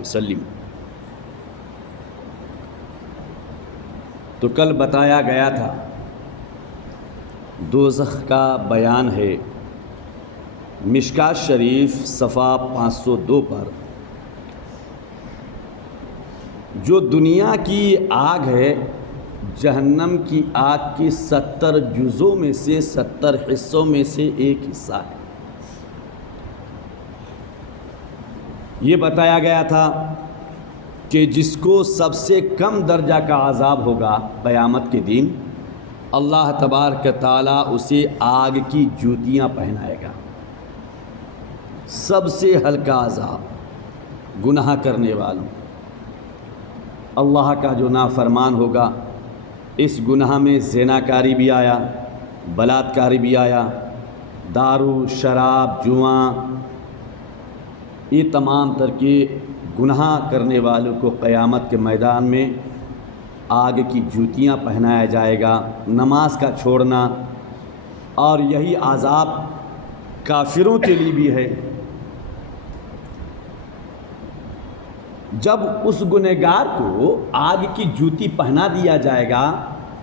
وسلم۔ تو کل بتایا گیا تھا دوزخ کا بیان ہے، مشکات شریف صفحہ 502 پر جو دنیا کی آگ ہے، جہنم کی آگ کی 70 جزوں میں سے 70 حصوں میں سے ایک حصہ ہے۔ یہ بتایا گیا تھا کہ جس کو سب سے کم درجہ کا عذاب ہوگا قیامت کے دن، اللہ تبارک تعالیٰ اسے آگ کی جوتیاں پہنائے گا۔ سب سے ہلکا عذاب گناہ کرنے والوں، اللہ کا جو نافرمان ہوگا، اس گناہ میں زناکاری بھی آیا، بلاత్కాری بھی آیا، دارو، شراب، جوا، یہ تمام طرح کے گناہ کرنے والوں کو قیامت کے میدان میں آگ کی جوتیاں پہنایا جائے گا، نماز کا چھوڑنا، اور یہی عذاب کافروں کے لیے بھی ہے۔ جب اس گنہگار کو آگ کی جوتی پہنا دیا جائے گا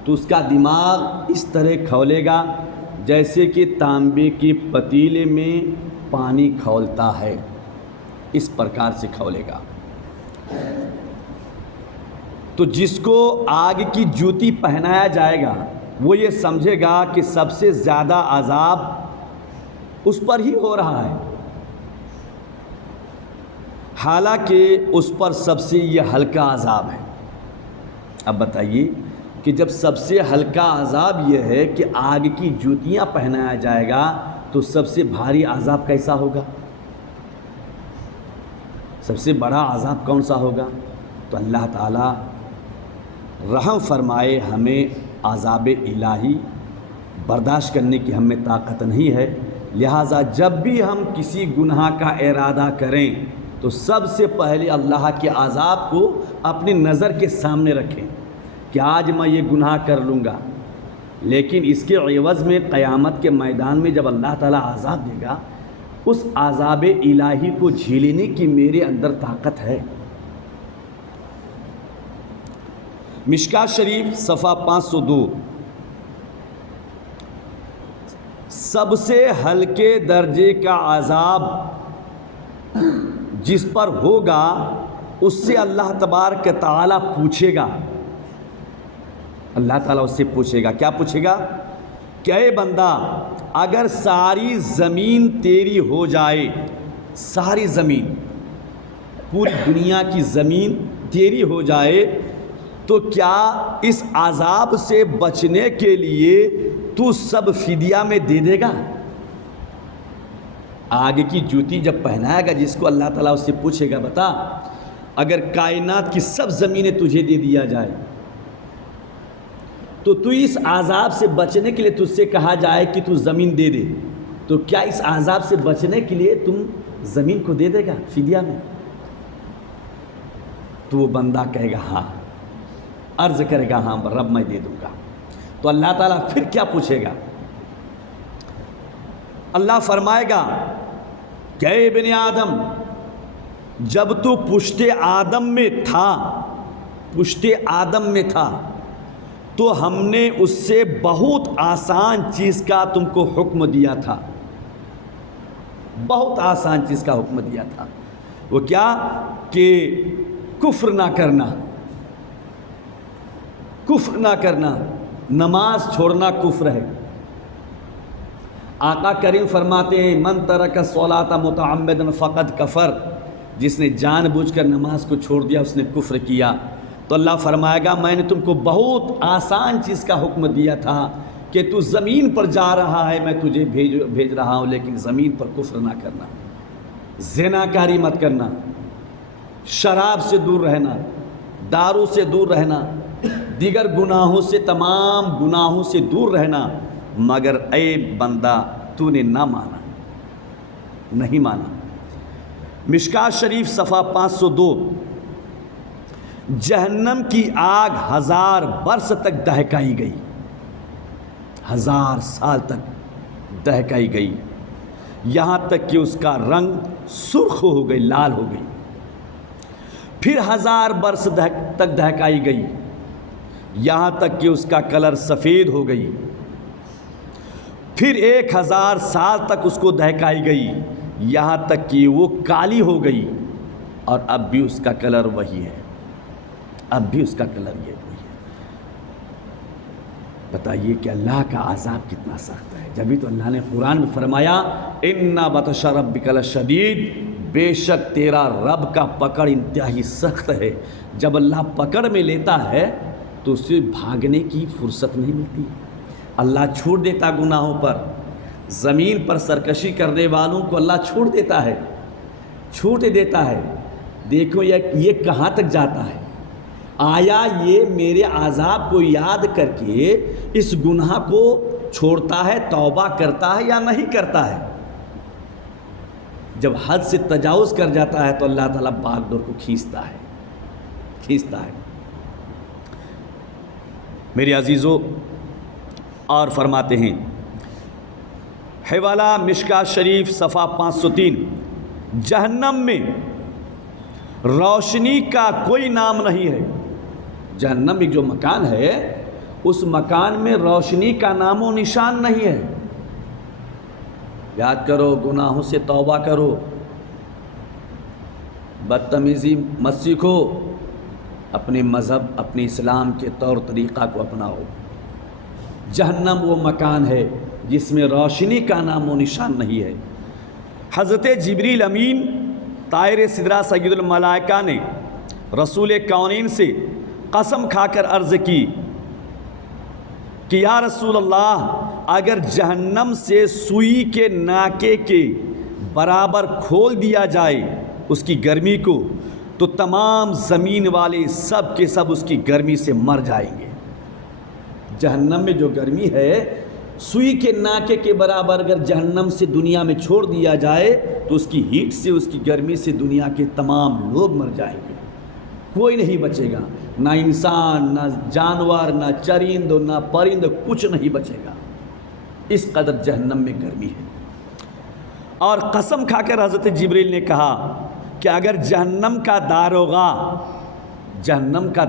تو اس کا دماغ اس طرح کھولے گا جیسے کہ تانبے کے پتیلے میں پانی کھولتا ہے، اس پرکار سے کھولے گا۔ تو جس کو آگ کی جوتی پہنایا جائے گا وہ یہ سمجھے گا کہ سب سے زیادہ عذاب اس پر ہی ہو رہا ہے، حالانکہ اس پر سب سے یہ ہلکا عذاب ہے۔ اب بتائیے کہ جب سب سے ہلکا عذاب یہ ہے کہ آگ کی جوتیاں پہنایا جائے گا تو سب سے بھاری عذاب کیسا ہوگا؟ سب سے بڑا عذاب کون سا ہوگا؟ تو اللہ تعالیٰ رحم فرمائے، ہمیں عذاب الہی برداشت کرنے کی ہم میں طاقت نہیں ہے، لہٰذا جب بھی ہم کسی گناہ کا ارادہ کریں تو سب سے پہلے اللہ کے عذاب کو اپنی نظر کے سامنے رکھیں کہ آج میں یہ گناہ کر لوں گا، لیکن اس کے عوض میں قیامت کے میدان میں جب اللہ تعالیٰ عذاب دے گا، اس عذاب الہی کو جھیلنے کی میرے اندر طاقت ہے۔ مشکات شریف صفحہ 502، سب سے ہلکے درجے کا عذاب جس پر ہوگا اس سے اللہ تبارک تعالیٰ پوچھے گا۔ اللہ تعالیٰ اس سے پوچھے گا، کیا پوچھے گا کہ اے بندہ، اگر ساری زمین تیری ہو جائے، ساری زمین، پوری دنیا کی زمین تیری ہو جائے، تو کیا اس عذاب سے بچنے کے لیے تو سب فدیہ میں دے دے گا؟ آگ کی جوتی جب پہنائے گا جس کو، اللہ تعالیٰ اس سے پوچھے گا، بتا اگر کائنات کی سب زمینیں تجھے دے دیا جائے تو اس عذاب سے بچنے کے لیے تجھ سے کہا جائے کہ تو زمین دے دے، تو کیا اس عذاب سے بچنے کے لیے تم زمین کو دے دے گا فدیہ میں؟ تو وہ بندہ کہے گا ہاں، عرض کرے گا ہاں رب میں دے دوں گا۔ تو اللہ تعالیٰ پھر کیا پوچھے گا؟ اللہ فرمائے گا کہ اے ابن آدم، جب تو پشت آدم میں تھا تو ہم نے اس سے بہت آسان چیز کا تم کو حکم دیا تھا، بہت آسان چیز کا حکم دیا تھا۔ وہ کیا؟ کہ کفر نہ کرنا، کفر نہ کرنا، نماز چھوڑنا کفر ہے۔ آقا کریم فرماتے ہیں من ترک الصلاۃ متعمدا فقد کفر، جس نے جان بوجھ کر نماز کو چھوڑ دیا اس نے کفر کیا۔ تو اللہ فرمائے گا میں نے تم کو بہت آسان چیز کا حکم دیا تھا کہ تو زمین پر جا رہا ہے، میں تجھے بھیج رہا ہوں، لیکن زمین پر کفر نہ کرنا، زناکاری مت کرنا، شراب سے دور رہنا، دارو سے دور رہنا، دیگر گناہوں سے، تمام گناہوں سے دور رہنا، مگر اے بندہ تو نے نہ مانا، نہیں مانا۔ مشکات شریف صفحہ 502، جہنم کی آگ 1000 برس تک دہکائی گئی، 1000 سال تک دہکائی گئی، یہاں تک کہ اس کا رنگ سرخ ہو گئی، لال ہو گئی۔ پھر 1000 برس تک دہکائی گئی، یہاں تک کہ اس کا کلر سفید ہو گئی۔ پھر 1000 سال تک اس کو دہکائی گئی، یہاں تک کہ وہ کالی ہو گئی، اور اب بھی اس کا کلر وہی ہے، اب بھی اس کا کلر یہ وہی ہے۔ بتائیے کہ اللہ کا عذاب کتنا سخت ہے۔ جبھی تو اللہ نے قرآن میں فرمایا اِنَّ بَطْشَ رَبِّكَ لَشَدِيدٌ، بے شک تیرا رب کا پکڑ انتہائی سخت ہے۔ جب اللہ پکڑ میں لیتا ہے تو اسے بھاگنے کی فرصت نہیں ملتی، اللہ چھوڑ دیتا گناہوں پر، زمین پر سرکشی کرنے والوں کو اللہ چھوڑ دیتا ہے، چھوٹ دیتا ہے۔ دیکھو یہ کہاں تک جاتا ہے، آیا یہ میرے عذاب کو یاد کر کے اس گناہ کو چھوڑتا ہے، توبہ کرتا ہے یا نہیں کرتا ہے؟ جب حد سے تجاوز کر جاتا ہے تو اللہ تعالیٰ باغ ڈور کو کھینچتا ہے۔ میرے عزیزو، اور فرماتے ہیں حوالہ مشکاۃ شریف صفحہ 503، جہنم میں روشنی کا کوئی نام نہیں ہے۔ جہنم ایک جو مکان ہے، اس مکان میں روشنی کا نام و نشان نہیں ہے۔ یاد کرو، گناہوں سے توبہ کرو، بدتمیزی مت سیکھو، اپنے مذہب، اپنے اسلام کے طور طریقہ کو اپناؤ۔ جہنم وہ مکان ہے جس میں روشنی کا نام و نشان نہیں ہے۔ حضرت جبریل امین طائر سدرہ سید الملائکہ نے رسول کونین سے قسم کھا کر عرض کی کہ یا رسول اللہ، اگر جہنم سے سوئی کے ناکے کے برابر کھول دیا جائے اس کی گرمی کو، تو تمام زمین والے سب کے سب اس کی گرمی سے مر جائیں گے۔ جہنم میں جو گرمی ہے، سوئی کے ناکے کے برابر اگر جہنم سے دنیا میں چھوڑ دیا جائے تو اس کی ہیٹ سے، اس کی گرمی سے دنیا کے تمام لوگ مر جائیں گے، کوئی نہیں بچے گا، نہ انسان، نہ جانور، نہ چرند، نہ پرند، کچھ نہیں بچے گا، اس قدر جہنم میں گرمی ہے۔ اور قسم کھا کر حضرت جبریل نے کہا کہ اگر جہنم کا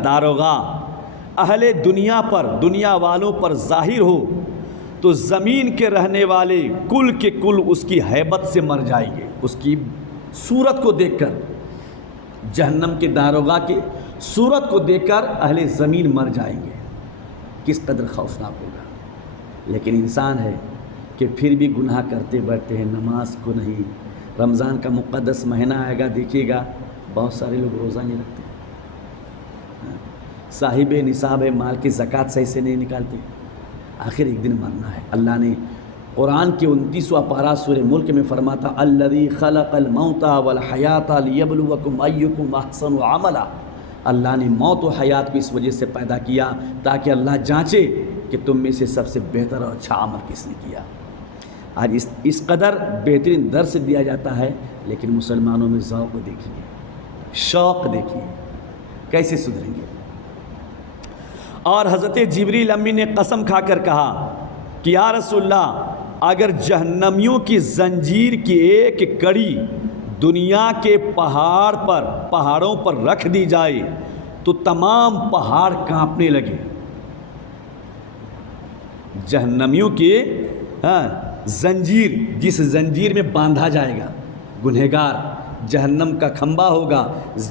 داروغہ اہل دنیا پر، دنیا والوں پر ظاہر ہو تو زمین کے رہنے والے کل کے کل اس کی ہیبت سے مر جائیں گے۔ اس کی صورت کو دیکھ کر، جہنم کے داروغہ کی صورت کو دیکھ کر اہل زمین مر جائیں گے، کس قدر خوفناک ہوگا۔ لیکن انسان ہے کہ پھر بھی گناہ کرتے بڑھتے ہیں، نماز کو نہیں۔ رمضان کا مقدس مہینہ آئے گا، دیکھیے گا بہت سارے لوگ روزہ نہیں رکھتے، صاحب نصاب مال کی زکوٰۃ صحیح سے نہیں نکالتے۔ آخر ایک دن مرنا ہے۔ اللہ نے قرآن کے 29واں پارہ سورہ ملک میں فرماتا الذی خلق الموت والحیات لیبلوکم ایکم احسن عملا۔ اللہ نے موت و حیات کو اس وجہ سے پیدا کیا تاکہ اللہ جانچے کہ تم میں سے سب سے بہتر اور اچھا عمل کس نے کیا۔ آج اس قدر بہترین درس دیا جاتا ہے، لیکن مسلمانوں میں ذوق دیکھیے، شوق دیکھیے، کیسے سدھریں گے۔ اور حضرت جبریل امین نے قسم کھا کر کہا کہ یا رسول اللہ، اگر جہنمیوں کی زنجیر کی ایک کڑی دنیا کے پہاڑوں پر رکھ دی جائے تو تمام پہاڑ کانپنے لگے۔ جہنمیوں کی زنجیر، جس زنجیر میں باندھا جائے گا گنہگار، جہنم کا کھمبا ہوگا،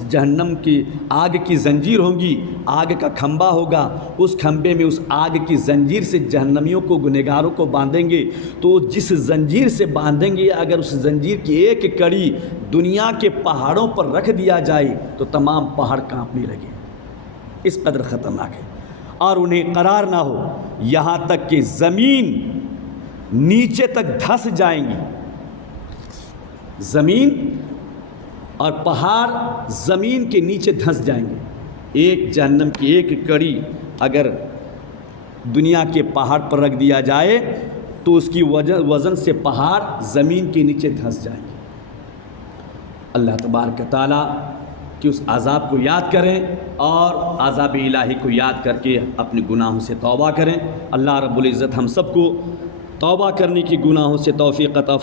جہنم کی آگ کی زنجیر ہوگی، آگ کا کھمبا ہوگا، اس کھمبے میں اس آگ کی زنجیر سے جہنمیوں کو، گنہگاروں کو باندھیں گے، تو جس زنجیر سے باندھیں گے، اگر اس زنجیر کی ایک کڑی دنیا کے پہاڑوں پر رکھ دیا جائے تو تمام پہاڑ کانپنے لگے، اس قدر خطرناک ہے۔ اور انہیں قرار نہ ہو یہاں تک کہ زمین نیچے تک دھس جائیں گی، زمین اور پہاڑ زمین کے نیچے دھس جائیں گے۔ ایک جہنم کی ایک کڑی اگر دنیا کے پہاڑ پر رکھ دیا جائے تو اس کی وزن سے پہاڑ زمین کے نیچے دھس جائیں گے۔ اللہ تبارک تعالیٰ کہ اس عذاب کو یاد کریں اور عذاب الہی کو یاد کر کے اپنے گناہوں سے توبہ کریں۔ اللہ رب العزت ہم سب کو توبہ کرنے کی، گناہوں سے توفیق عطا